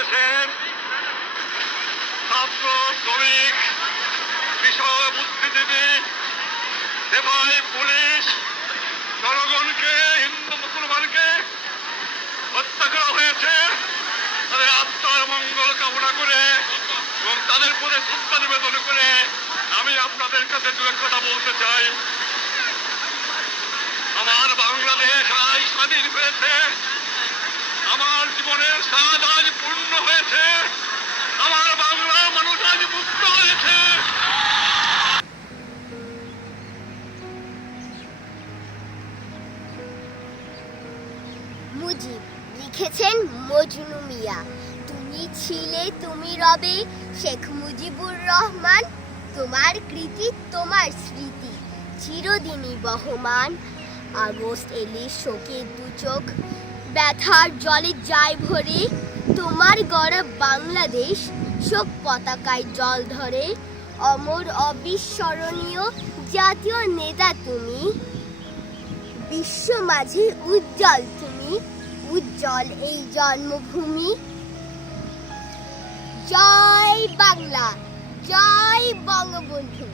বাংলাদেশের ছাত্র, শ্রমিক, কৃষক, বুদ্ধিজীবী, সিপাহী, পুলিশ, জনগণকে, হিন্দু মুসলমানকে হত্যা করা হয়েছে। তাদের আত্মার মঙ্গল কামনা করে এবং তাদের প্রতি শ্রদ্ধা নিবেদন করে আমি আপনাদের কাছে দু এক কথা বলতে চাই। আমার বাংলাদেশ আজ স্বাধীন হয়েছে, আমার জীবনের স্বাদ আজ পূর্ণ হয়েছে, আমার বাংলার মানুষ আজ মুক্ত হয়েছে। মুজিব লিখেছেন মজনু মিয়া। তুমি ছিলে, তুমি রবে শেখ মুজিবুর রহমান। তোমার কৃতি, তোমার স্মৃতি চিরদিনই বহমান। আগস্ট এলে শোকের দু চোখ ব্যথার জলে যায় ভরে। তোমার গড়া বাংলাদেশ শোক পতাকায় জল ধরে। অমর অবিস্মরণীয় জাতীয় নেতা তুমি, বিশ্ব মাঝে উজ্জ্বল তুমি, উজ্জ্বল এই জন্মভূমি। জয় বাংলা, জয় বঙ্গবন্ধু।